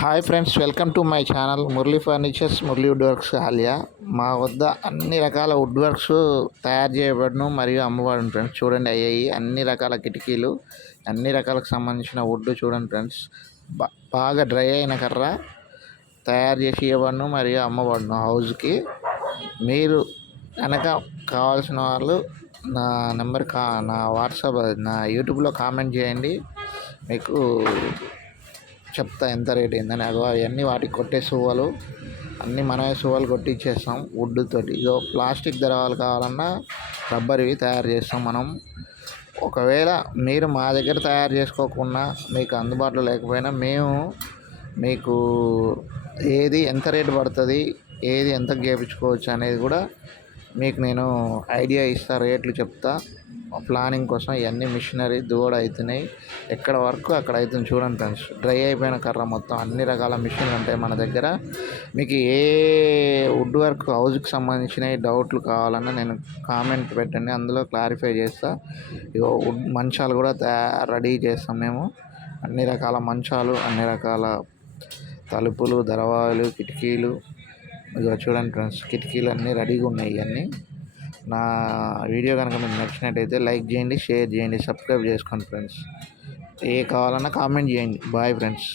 Hi friends, welcome to my channel Murali furnitures, Murali wood works Alia. మా వద్ద అన్ని రకాల వుడ్ వర్క్స్ తయారు చేయబడును మరియు అమ్మబడును ఫ్రెండ్స్. చూడండి, అయ్యాయి అన్ని రకాల కిటికీలు, అన్ని రకాలకు సంబంధించిన వుడ్ చూడండి ఫ్రెండ్స్. బాగా డ్రై అయిన కర్ర తయారు చేసి ఇవ్వబడును మరియు అమ్మబడును హౌస్కి. మీరు కనుక కావాల్సిన వాళ్ళు నా నెంబర్ నా వాట్సాప్ నా యూట్యూబ్లో కామెంట్ చేయండి, మీకు చెప్తా ఎంత రేట్ ఏందని. అవన్నీ వాటికి కొట్టే సువ్వలు అన్నీ మనమే సువ్వలు కొట్టించేస్తాం వుడ్ తోటి. ఇదో ప్లాస్టిక్ దరాలు కావాలన్నా రబ్బర్వి తయారు చేస్తాం మనం. ఒకవేళ మీరు మా దగ్గర తయారు చేసుకోకుండా మీకు అందుబాటులో లేకపోయినా మేము మీకు ఏది ఎంత రేటు పడుతుంది, ఏది ఎంతకు చేయించుకోవచ్చు అనేది కూడా మీకు నేను ఐడియా ఇస్తా, రేట్లు చెప్తా. ప్లానింగ్ కోసం ఇవన్నీ మిషనరీ దూడ అవుతున్నాయి, ఎక్కడ వరకు అక్కడ అవుతుంది. చూడండి ఫ్రెండ్స్, డ్రై అయిపోయిన కర్ర మొత్తం అన్ని రకాల మిషన్లు ఉంటాయి మన దగ్గర. మీకు ఏ వుడ్ వర్క్ హౌస్కి సంబంధించిన డౌట్లు కావాలన్నా నేను కామెంట్ పెట్టండి, అందులో క్లారిఫై చేస్తా. ఇగో వుడ్ మంచాలు కూడా రెడీ చేస్తాం మేము. అన్ని రకాల మంచాలు, అన్ని రకాల తలుపులు, దర్వాజాలు, కిటికీలు. ఇదిగో చూడండి ఫ్రెండ్స్, కిటికీలు అన్నీ రెడీగా ఉన్నాయి. ఇవన్నీ నా వీడియో కనుక మీకు నచ్చినట్టయితే లైక్ చేయండి, షేర్ చేయండి, సబ్స్క్రైబ్ చేసుకోండి ఫ్రెండ్స్. ఏ కావాలన్నా కామెంట్ చేయండి. Bye friends.